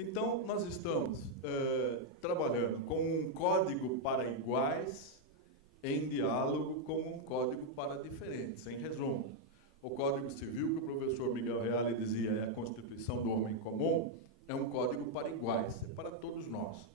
Então, nós estamos trabalhando com um código para iguais em diálogo com um código para diferentes. Em resumo, o Código Civil, que o professor Miguel Reale dizia é a Constituição do Homem Comum, é um código para iguais, é para todos nós.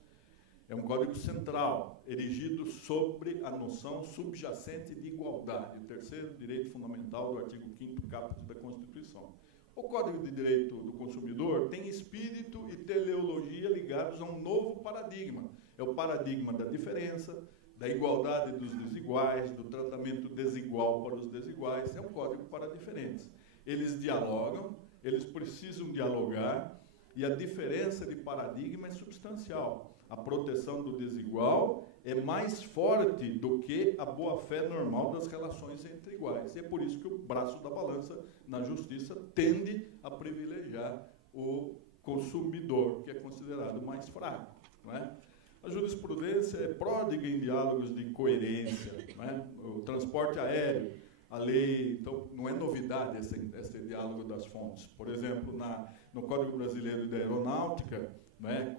É um código central, erigido sobre a noção subjacente de igualdade, o terceiro direito fundamental do artigo 5º caput da Constituição. O Código de Direito do Consumidor tem espírito e teleologia ligados a um novo paradigma. É o paradigma da diferença, da igualdade dos desiguais, do tratamento desigual para os desiguais. É um código para diferentes. Eles dialogam, eles precisam dialogar, e a diferença de paradigma é substancial. A proteção do desigual é mais forte do que a boa-fé normal das relações entre iguais. E é por isso que o braço da balança na justiça tende a privilegiar o consumidor, que é considerado mais fraco, não é? A jurisprudência é pródiga em diálogos de coerência, não é? O transporte aéreo, a lei, então não é novidade esse diálogo das fontes. Por exemplo, no Código Brasileiro de Aeronáutica, né,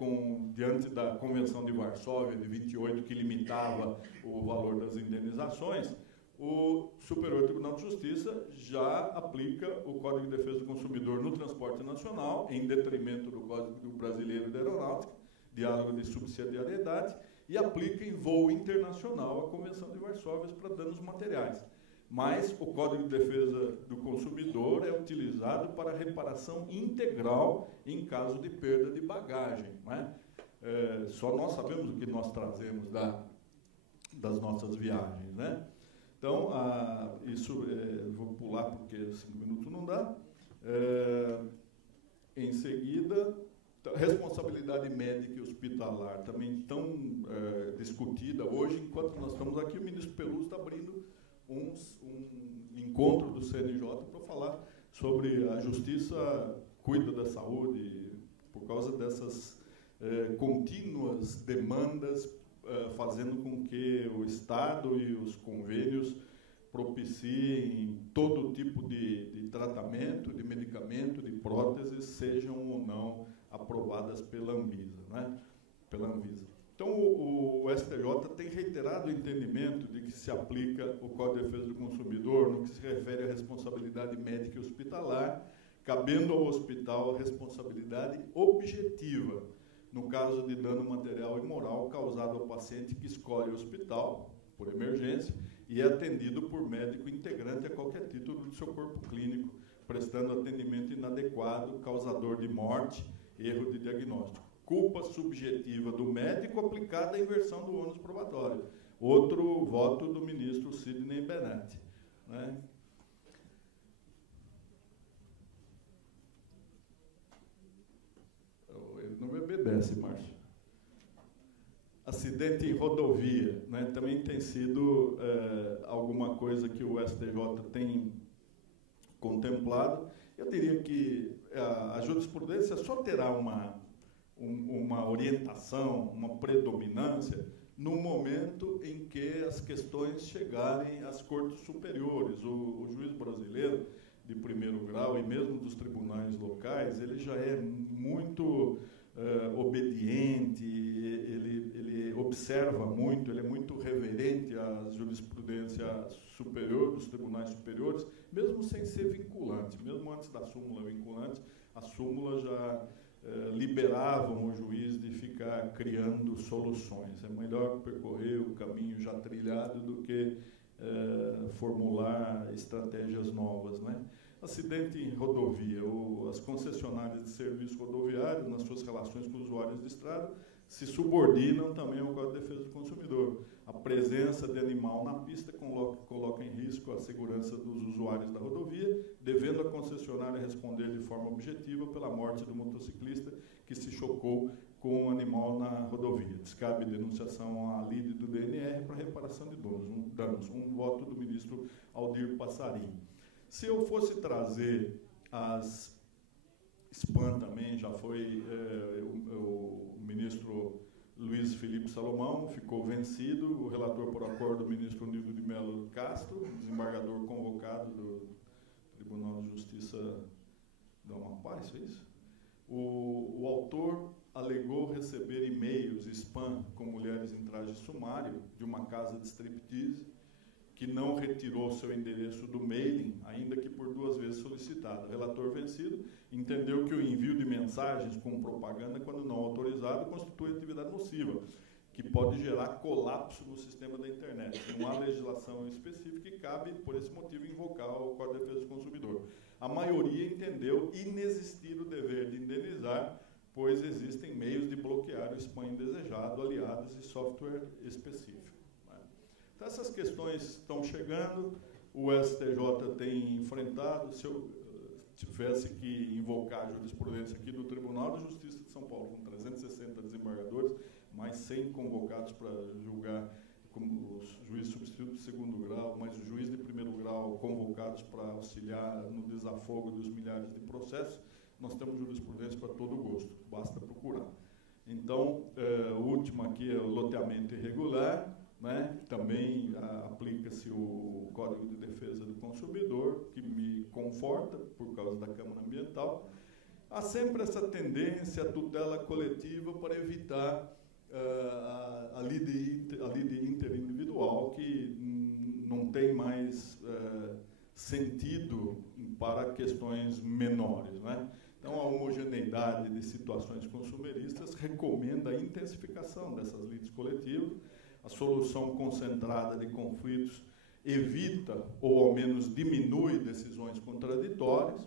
diante da Convenção de Varsóvia de 28, que limitava o valor das indenizações, o Superior Tribunal de Justiça já aplica o Código de Defesa do Consumidor no transporte nacional, em detrimento do Código Brasileiro de Aeronáutica, diálogo de subsidiariedade, e aplica em voo internacional a Convenção de Varsóvia para danos materiais. Mas o Código de Defesa do Consumidor é utilizado para reparação integral em caso de perda de bagagem, não é? Só nós sabemos o que nós trazemos das nossas viagens, né? Então, vou pular porque 5 minutos não dá. Em seguida, responsabilidade médica e hospitalar, também tão discutida hoje. Enquanto nós estamos aqui, o ministro Peluso está abrindo um encontro do CNJ para falar sobre a justiça cuida da saúde por causa dessas contínuas demandas, fazendo com que o Estado e os convênios propiciem todo tipo de tratamento, de medicamento, de próteses, sejam ou não aprovadas pela Anvisa, né? Pela Anvisa. Então, o STJ tem reiterado o entendimento de que se aplica o Código de Defesa do Consumidor no que se refere à responsabilidade médica e hospitalar, cabendo ao hospital a responsabilidade objetiva, no caso de dano material e moral causado ao paciente que escolhe o hospital, por emergência, e é atendido por médico integrante a qualquer título do seu corpo clínico, prestando atendimento inadequado, causador de morte, erro de diagnóstico. Culpa subjetiva do médico aplicada à inversão do ônus probatório. Outro voto do ministro Sidney Bennett, né? Ele não me obedece, Márcio. Acidente em rodovia, né? Também tem sido alguma coisa que o STJ tem contemplado. Eu diria que a jurisprudência só terá uma orientação, uma predominância no momento em que as questões chegarem às cortes superiores. O juiz brasileiro de primeiro grau e mesmo dos tribunais locais, ele já é muito obediente, ele observa muito, ele é muito reverente à jurisprudência superior, dos tribunais superiores, mesmo sem ser vinculante, mesmo antes da súmula vinculante, a súmula já liberavam o juiz de ficar criando soluções. É melhor percorrer o caminho já trilhado do que formular estratégias novas, né? Acidente em rodovia. As concessionárias de serviço rodoviário, nas suas relações com usuários de estrada, se subordinam também ao Código de Defesa do Consumidor. A presença de animal na pista coloca em risco a segurança dos usuários da rodovia, devendo a concessionária responder de forma objetiva pela morte do motociclista que se chocou com o animal na rodovia. Descabe denunciação à lide do DNR para reparação de danos. Um voto do ministro Aldir Passarim. Se eu fosse trazer as SPAN também, já foi o ministro Luiz Felipe Salomão, ficou vencido, o relator por acordo, o ministro Nildo de Mello Castro, desembargador convocado do Tribunal de Justiça da Amapá, isso é isso? O autor alegou receber e-mails spam com mulheres em traje sumário de uma casa de striptease que não retirou seu endereço do mailing, ainda que por 2 vezes solicitado. O relator vencido entendeu que o envio de mensagens com propaganda, quando não autorizado, constitui atividade nociva, que pode gerar colapso no sistema da internet. Não há legislação específica e cabe, por esse motivo, invocar o Código de Defesa do Consumidor. A maioria entendeu inexistir o dever de indenizar, pois existem meios de bloquear o spam indesejado, aliados e software específico. Então, essas questões estão chegando, o STJ tem enfrentado. Se eu tivesse que invocar a jurisprudência aqui do Tribunal de Justiça de São Paulo, com 360 desembargadores, mais 100 convocados para julgar, como os juízes substitutos de segundo grau, mais o juiz de primeiro grau convocados para auxiliar no desafogo dos milhares de processos, nós temos jurisprudência para todo gosto, basta procurar. Então, o último aqui é o loteamento irregular, né? Também aplica-se o Código de Defesa do Consumidor, que me conforta por causa da Câmara Ambiental. Há sempre essa tendência à tutela coletiva para evitar a lide interindividual, que não tem mais sentido para questões menores, né? Então, a homogeneidade de situações consumeristas recomenda a intensificação dessas lides coletivas. A solução concentrada de conflitos evita ou, ao menos, diminui decisões contraditórias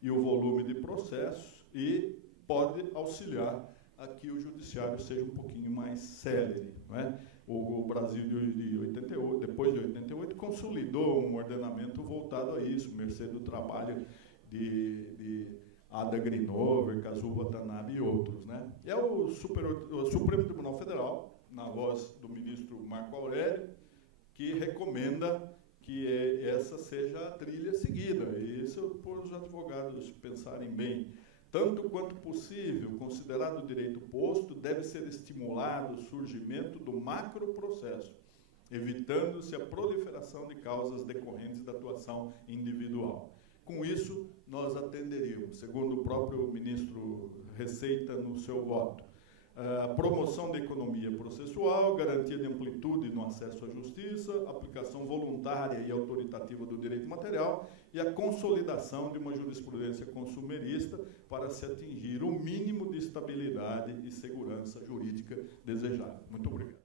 e o volume de processos e pode auxiliar a que o judiciário seja um pouquinho mais célere, não é? O Brasil de 88, depois de 88, consolidou um ordenamento voltado a isso, mercê do trabalho de Ada Grinover, Kazuo Watanabe e outros, né? E é o Supremo Tribunal Federal, na voz do ministro Marco Aurélio, que recomenda que essa seja a trilha seguida. E isso, por os advogados pensarem bem, tanto quanto possível, considerado o direito posto, deve ser estimulado o surgimento do macroprocesso, evitando-se a proliferação de causas decorrentes da atuação individual. Com isso, nós atenderíamos, segundo o próprio ministro Receita no seu voto, a promoção da economia processual, garantia de amplitude no acesso à justiça, aplicação voluntária e autoritativa do direito material e a consolidação de uma jurisprudência consumerista para se atingir o mínimo de estabilidade e segurança jurídica desejado. Muito obrigado.